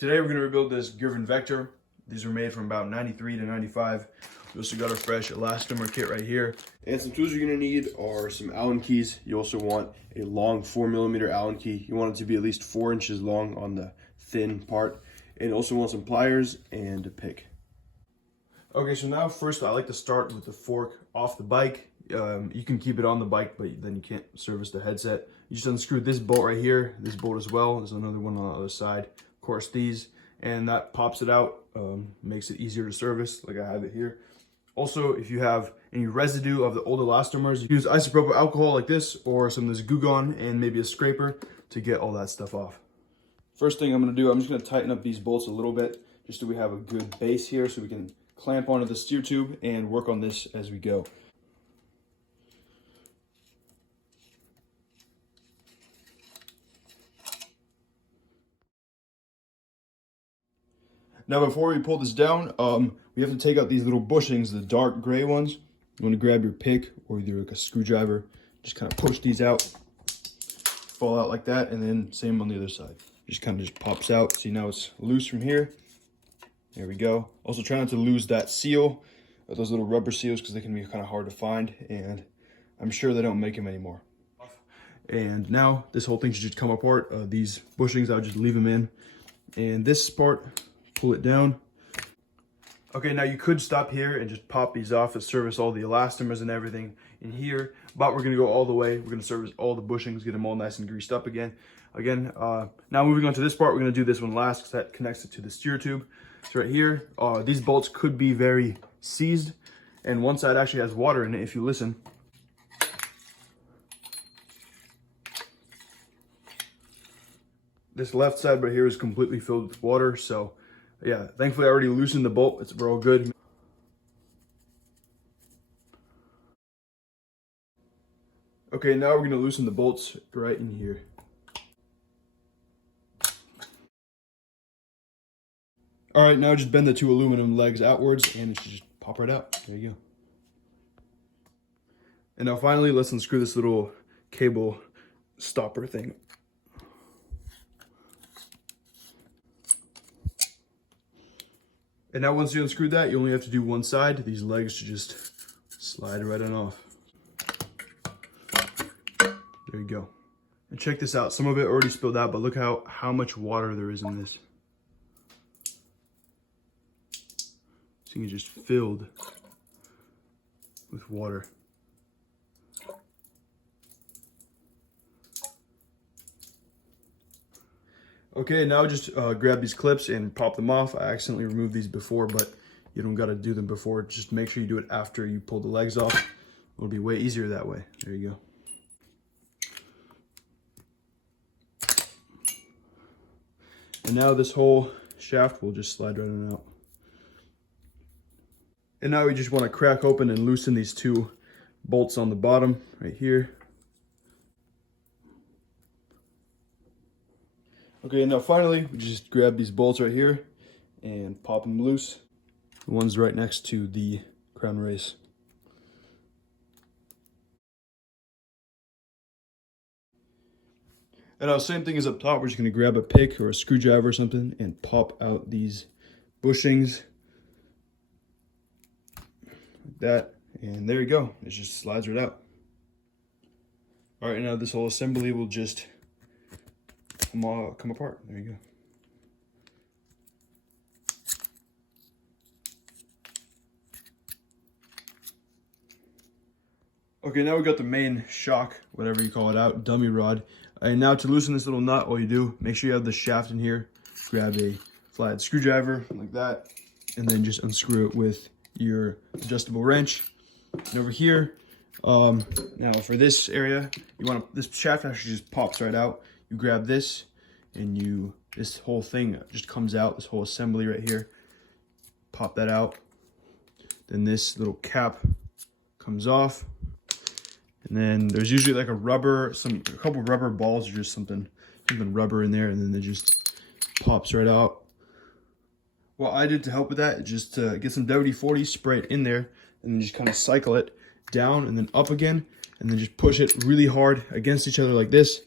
Today we're going to rebuild this Girvin Vector. These were made from about 93 to 95. We also got our fresh elastomer kit right here. And some tools you're going to need are some Allen keys. You also want a long 4mm Allen key. You want it to be at least 4 inches long on the thin part. And also want some pliers and a pick. Okay, so now first I like to start with the fork off the bike. You can keep it on the bike, but then you can't service the headset. You just unscrew this bolt right here, this bolt as well. There's another one on the other side. Of course, these, and that pops it out, makes it easier to service, like I have it here. Also, if you have any residue of the old elastomers, you can use isopropyl alcohol like this, or some of this Goo Gone and maybe a scraper to get all that stuff off. First thing I'm going to do, I'm just going to tighten up these bolts a little bit, just so we have a good base here, so we can clamp onto the steer tube and work on this as we go. Now before we pull this down, we have to take out these little bushings, the dark gray ones. You want to grab your pick or either like a screwdriver, just kind of push these out, fall out like that, and then same on the other side. Just kind of just pops out. See, now it's loose from here. There we go. Also try not to lose that seal, those little rubber seals, because they can be kind of hard to find, and I'm sure they don't make them anymore. And now this whole thing should just come apart. These bushings, I'll just leave them in. And this part, pull it down. Okay, now you could stop here and just pop these off to service all the elastomers and everything in here, but we're gonna go all the way. We're gonna service all the bushings, get them all nice and greased up again. Now moving on to this part, we're gonna do this one last because that connects it to the steer tube. So right here, these bolts could be very seized, and one side actually has water in it if you listen. This left side right here is completely filled with water, so yeah, thankfully I already loosened the bolt. We're all good. Okay, now we're gonna loosen the bolts right in here. All right, now just bend the two aluminum legs outwards and it should just pop right out. There you go. And now finally, let's unscrew this little cable stopper thing. And now once you unscrew that, you only have to do one side. These legs should just slide right on off. There you go. And check this out. Some of it already spilled out, but look how much water there is in this. This thing is just filled with water. Okay, now just grab these clips and pop them off. I accidentally removed these before, but you don't gotta do them before. Just make sure you do it after you pull the legs off. It'll be way easier that way. There you go. And now this whole shaft will just slide right on out. And now we just wanna crack open and loosen these two bolts on the bottom right here. Okay, now finally, we just grab these bolts right here and pop them loose. The one's right next to the crown race. And now same thing as up top, we're just gonna grab a pick or a screwdriver or something and pop out these bushings. Like that, and there you go. It just slides right out. All right, now this whole assembly will just come apart. There you go. Okay, now we got the main shock, whatever you call it, out, dummy rod. And now to loosen this little nut, all you do, make sure you have the shaft in here. Grab a flathead screwdriver like that, and then just unscrew it with your adjustable wrench. And over here, now for this area, this shaft actually just pops right out. You grab this, and this whole thing just comes out, this whole assembly right here. Pop that out. Then this little cap comes off. And then there's usually like a couple rubber balls or just something rubber in there, and then it just pops right out. What I did to help with that is just get some WD-40, spray it in there, and then just kind of cycle it down and then up again, and then just push it really hard against each other like this.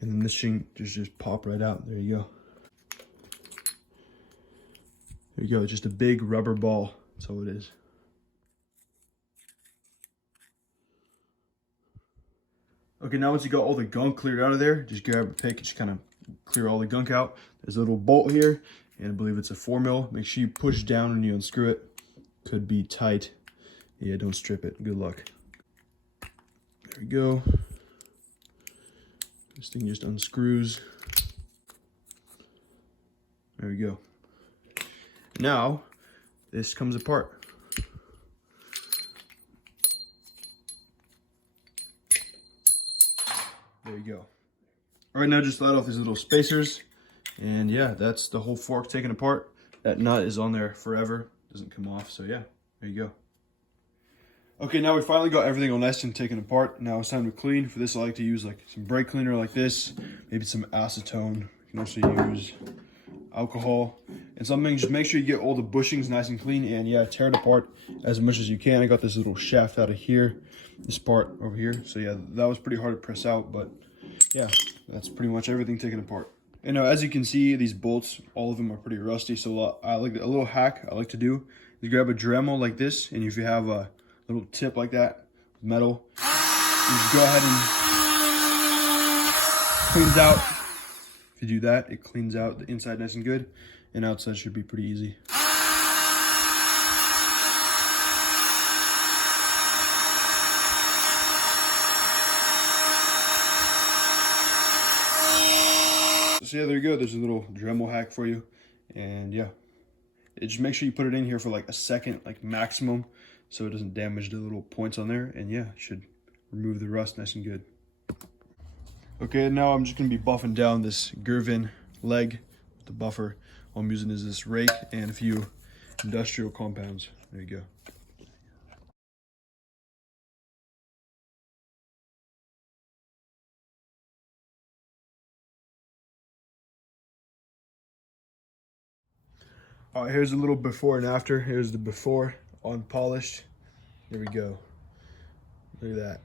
And then this thing just pop right out. There you go. There you go, just a big rubber ball. That's all it is. Okay, now once you got all the gunk cleared out of there, just grab a pick and just kind of clear all the gunk out. There's a little bolt here, and I believe it's a 4mm. Make sure you push down when you unscrew it. Could be tight. Yeah, don't strip it. Good luck. There we go. This thing just unscrews. There we go. Now, this comes apart. There you go. All right, now just let off these little spacers. And yeah, that's the whole fork taken apart. That nut is on there forever. Doesn't come off, so yeah, there you go. Okay, now we finally got everything all nice and taken apart. Now it's time to clean. For this, I like to use like some brake cleaner like this, maybe some acetone. You can also use alcohol and something. Just make sure you get all the bushings nice and clean, and yeah, tear it apart as much as you can. I got this little shaft out of here, this part over here. So yeah, that was pretty hard to press out, but yeah, that's pretty much everything taken apart. And now, as you can see, these bolts, all of them are pretty rusty. So I like a little hack I like to do is grab a Dremel like this, and if you have a little tip like that, metal, you just go ahead and cleans out. If you do that, it cleans out the inside nice and good, and outside should be pretty easy. So yeah, there you go. There's a little Dremel hack for you, and yeah, just make sure you put it in here for like a second, like maximum, so it doesn't damage the little points on there, and yeah, should remove the rust nice and good. Okay, now I'm just gonna be buffing down this Girvin leg with the buffer. All I'm using is this rake and a few industrial compounds. There you go. All right, here's a little before and after. Here's the before, unpolished. There we go. Look at that.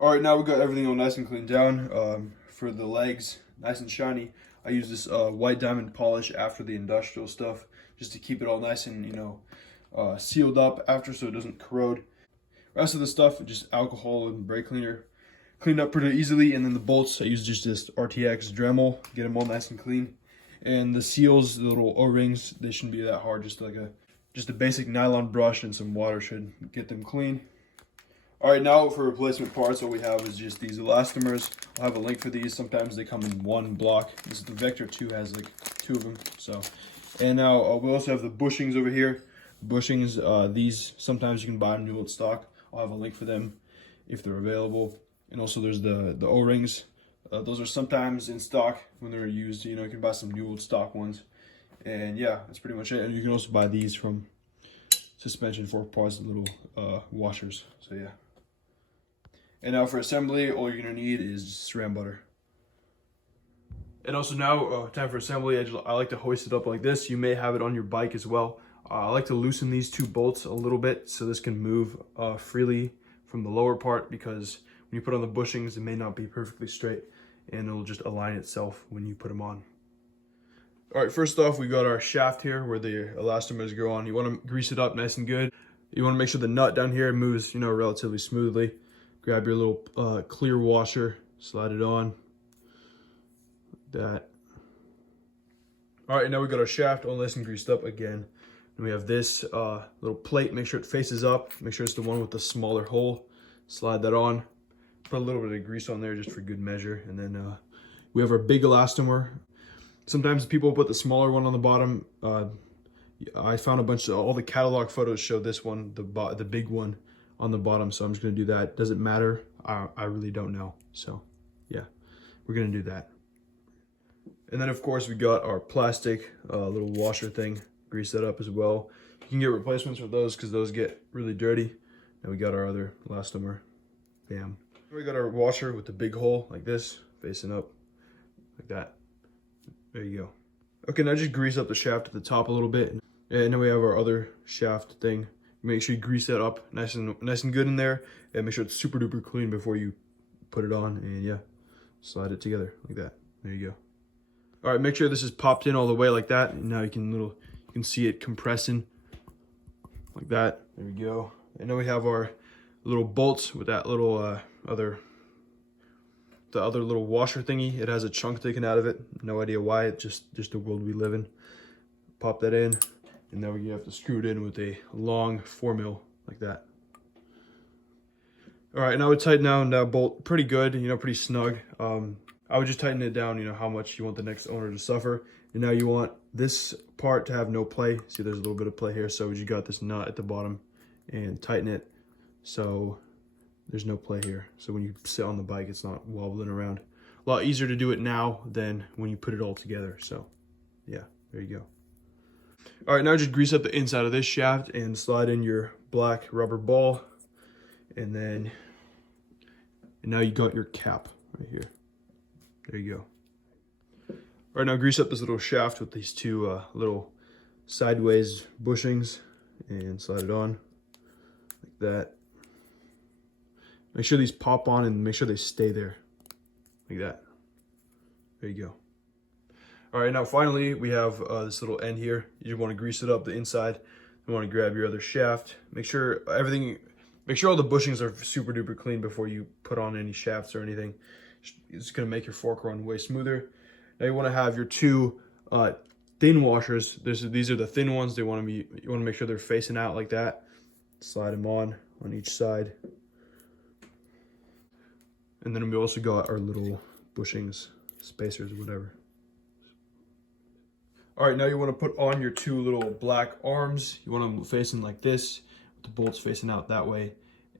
All right, now we got everything all nice and cleaned down. For the legs, nice and shiny, I use this white diamond polish after the industrial stuff, just to keep it all nice and, you know, sealed up after so it doesn't corrode. Rest of the stuff, just alcohol and brake cleaner. Cleaned up pretty easily, and then the bolts, I use just this RTX Dremel, get them all nice and clean. And the seals, the little O-rings, they shouldn't be that hard, just a basic nylon brush and some water should get them clean. All right, now for replacement parts, all we have is just these elastomers. I'll have a link for these. Sometimes they come in one block. This is the Vector 2, has like 2 of them. So, and now we also have the bushings over here. Bushings, these, sometimes you can buy them new old stock. I'll have a link for them if they're available. And also there's the O-rings. Those are sometimes in stock when they're used. You know, you can buy some new old stock ones. And yeah, that's pretty much it. And you can also buy these from suspension fork parts, little washers. So yeah. And now for assembly, all you're gonna need is saran butter. And also now, time for assembly. I like to hoist it up like this. You may have it on your bike as well. I like to loosen these 2 bolts a little bit so this can move freely from the lower part, because when you put on the bushings, it may not be perfectly straight, and it'll just align itself when you put them on. All right, first off, we got our shaft here where the elastomers go on. You want to grease it up nice and good. You want to make sure the nut down here moves, you know, relatively smoothly. Grab your little clear washer, slide it on, like that. All right, now we got our shaft all nice and greased up again. And we have this little plate. Make sure it faces up. Make sure it's the one with the smaller hole. Slide that on. Put a little bit of grease on there just for good measure. And then we have our big elastomer. Sometimes people put the smaller one on the bottom. I found a bunch of, all the catalog photos show this one, the big one on the bottom. So I'm just gonna do that. Doesn't matter. I really don't know. So yeah, we're gonna do that. And then of course we got our plastic little washer thing. Grease that up as well. You can get replacements for those because those get really dirty. And we got our other elastomer. Bam. We got our washer with the big hole like this, facing up like that. There you go. Okay, now just grease up the shaft at the top a little bit. And then we have our other shaft thing. Make sure you grease that up nice and good in there, and make sure it's super duper clean before you put it on. And yeah, slide it together like that. There you go. All right, make sure this is popped in all the way like that. And now you can see it compressing like that. There we go. And then we have our little bolts with that little the other little washer thingy. It has a chunk taken out of it. No idea why. It's just the world we live in. Pop that in, and now we have to screw it in with a long 4mm like that. All right, now we tighten down that bolt pretty good, you know, pretty snug. I would just tighten it down, you know, how much you want the next owner to suffer. And now you want this part to have no play. See, there's a little bit of play here, so you got this nut at the bottom, and tighten it so there's no play here. So when you sit on the bike, it's not wobbling around. A lot easier to do it now than when you put it all together. So yeah, there you go. All right, now just grease up the inside of this shaft and slide in your black rubber ball. And now you got your cap right here. There you go. All right, now grease up this little shaft with these two little sideways bushings and slide it on like that. Make sure these pop on and make sure they stay there like that. There you go. All right, now finally we have this little end here. You want to grease it up the inside. You want to grab your other shaft. Make sure all the bushings are super duper clean before you put on any shafts or anything. It's gonna make your fork run way smoother. Now you want to have your two thin washers. These are the thin ones. You want to make sure they're facing out like that. Slide them on each side. And then we also got our little bushings, spacers, whatever. All right, now you want to put on your two little black arms. You want them facing like this, with the bolts facing out that way.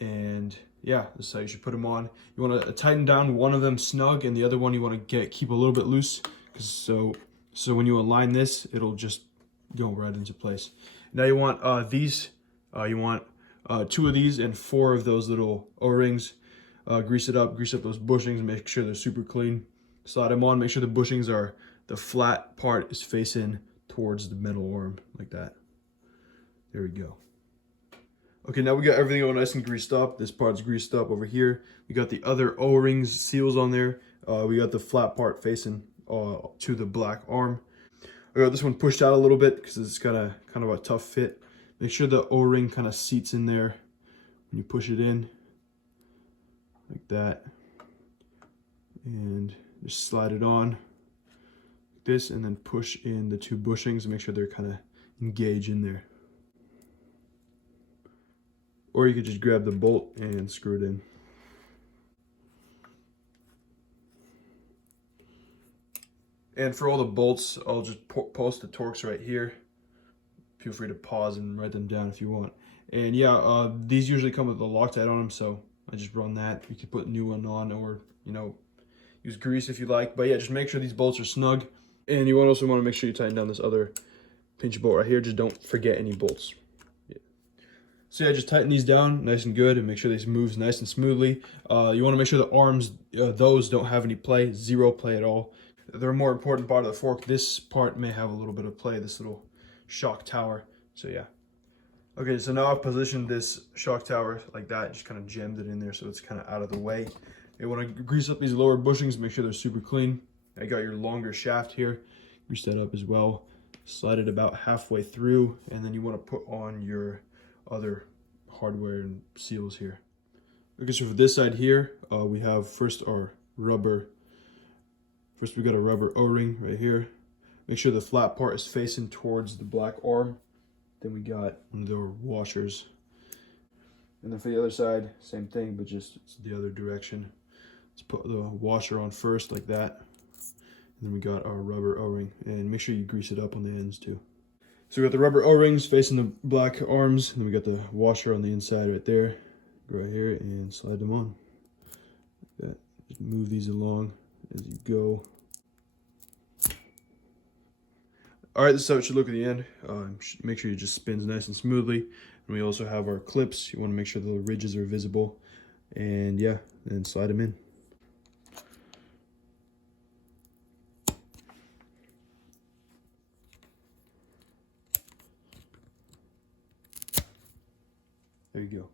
And yeah, this is how you should put them on. You want to tighten down one of them snug, and the other one you want to keep a little bit loose, so when you align this, it'll just go right into place. Now you want two of these and 4 of those little O-rings. Grease up those bushings, and make sure they're super clean. Slide them on. Make sure the flat part is facing towards the metal arm like that. There we go. Okay, now we got everything all nice and greased up. This part's greased up over here. We got the other O-rings seals on there. We got the flat part facing to the black arm. I got this one pushed out a little bit because it's kind of a tough fit. Make sure the O-ring kind of seats in there when you push it in like that, and just slide it on like this, and then push in the 2 bushings and make sure they're kind of engaged in there. Or you could just grab the bolt and screw it in. And for all the bolts, I'll just post the torques right here. Feel free to pause and write them down if you want. And yeah, these usually come with a Loctite on them, so I just run that. You can put a new one on, or use grease if you like. But yeah, just make sure these bolts are snug. And you also want to make sure you tighten down this other pinch bolt right here. Just don't forget any bolts. So yeah, just tighten these down nice and good and make sure they move nice and smoothly. You want to make sure the arms, those don't have any play, 0 play at all. They're a more important part of the fork. This part may have a little bit of play, this little shock tower. So yeah. Okay, so now I've positioned this shock tower like that, just kind of jammed it in there so it's kind of out of the way. You want to grease up these lower bushings, make sure they're super clean. I got your longer shaft here, grease that up as well. Slide it about halfway through, and then you want to put on your other hardware and seals here. Okay, so for this side here, we have first we got a rubber O-ring right here. Make sure the flat part is facing towards the black arm. Then we got one of the washers. And then for the other side, same thing, but just it's the other direction. Let's put the washer on first like that. And then we got our rubber O-ring, and make sure you grease it up on the ends too. So we got the rubber O-rings facing the black arms, and then we got the washer on the inside right there. Go right here and slide them on. Like that. Just move these along as you go. All right, this is how it should look at the end. Make sure it just spins nice and smoothly. And we also have our clips. You want to make sure the ridges are visible. And yeah, and slide them in. There you go.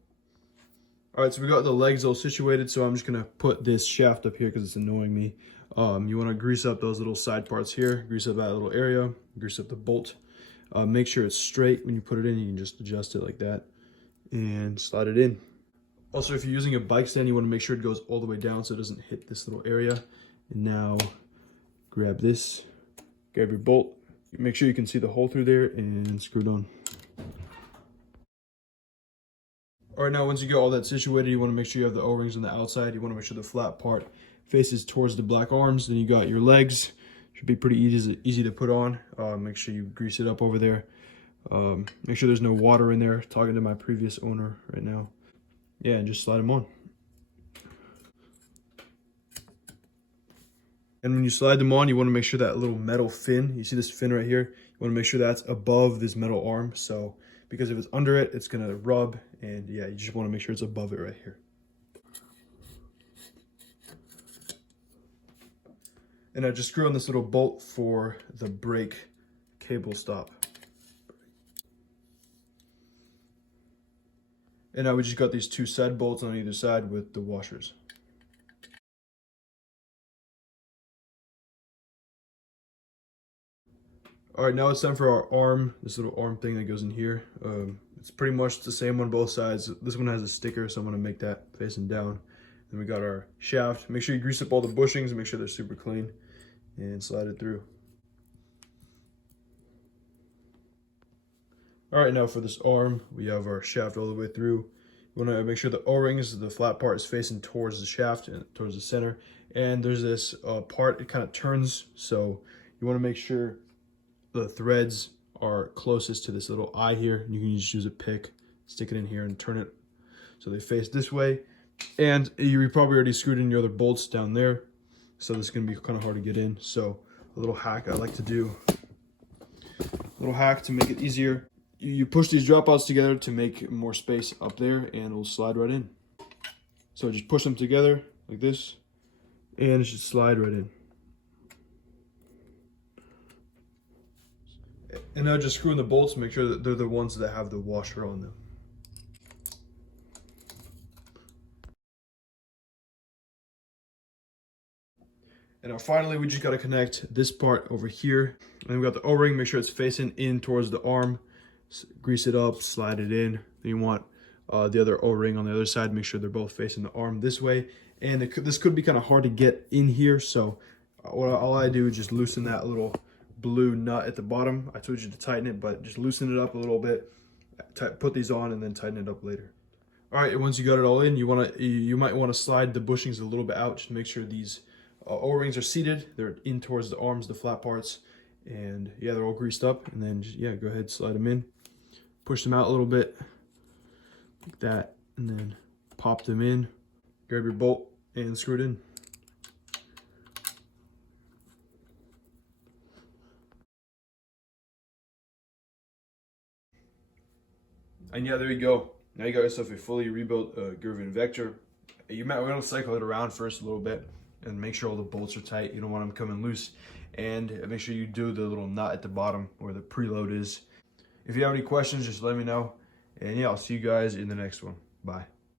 All right, so we got the legs all situated, so I'm just gonna put this shaft up here because it's annoying me. You wanna grease up those little side parts here, grease up that little area, grease up the bolt. Make sure it's straight when you put it in. You can just adjust it like that and slide it in. Also, if you're using a bike stand, you wanna make sure it goes all the way down so it doesn't hit this little area. And now grab this, grab your bolt. Make sure you can see the hole through there and screw it on. All right, now once you get all that situated, you want to make sure you have the O-rings on the outside. You want to make sure the flat part faces towards the black arms. Then you got your legs. Should be pretty easy to put on. Make sure you grease it up over there. Make sure there's no water in there. Talking to my previous owner right now. Yeah, and just slide them on. And when you slide them on, you want to make sure that little metal fin, you see this fin right here? You want to make sure that's above this metal arm. So, because if it's under it, it's going to rub. And yeah, you just want to make sure it's above it right here. And I just screw on this little bolt for the brake cable stop. And now we just got these two side bolts on either side with the washers. All right, now it's time for our arm, this little arm thing that goes in here. It's pretty much the same on both sides. This one has a sticker, so I'm gonna make that facing down. Then we got our shaft. Make sure you grease up all the bushings and make sure they're super clean and slide it through. All right, now for this arm, we have our shaft all the way through. You wanna make sure the O-rings, the flat part is facing towards the shaft and towards the center. And there's this part, it kind of turns, so you wanna make sure the threads are closest to this little eye here. You can just use a pick, stick it in here and turn it so they face this way. And you probably already screwed in your other bolts down there, so this is gonna be kind of hard to get in. So a little hack I like to do, a little hack to make it easier. You push these dropouts together to make more space up there and it'll slide right in. So just push them together like this and it should slide right in. And now just screw in the bolts, make sure that they're the ones that have the washer on them. And now finally, we just got to connect this part over here. And we got the O-ring, make sure it's facing in towards the arm. Grease it up, slide it in. Then you want the other O-ring on the other side, make sure they're both facing the arm this way. And this could be kind of hard to get in here, so all I do is just loosen that little blue nut at the bottom. I told you to tighten it, but just loosen it up a little bit. Put these on and then tighten it up later. All right, and once you got it all in, you might want to slide the bushings a little bit out just to make sure these O-rings are seated. They're in towards the arms, the flat parts, and yeah, they're all greased up. And then just, yeah, go ahead, slide them in, push them out a little bit like that, and then pop them in. Grab your bolt and screw it in. And yeah, there you go. Now you got yourself a fully rebuilt Girvin Vector. We're gonna cycle it around first a little bit and make sure all the bolts are tight. You don't want them coming loose. And make sure you do the little nut at the bottom where the preload is. If you have any questions, just let me know. And yeah, I'll see you guys in the next one. Bye.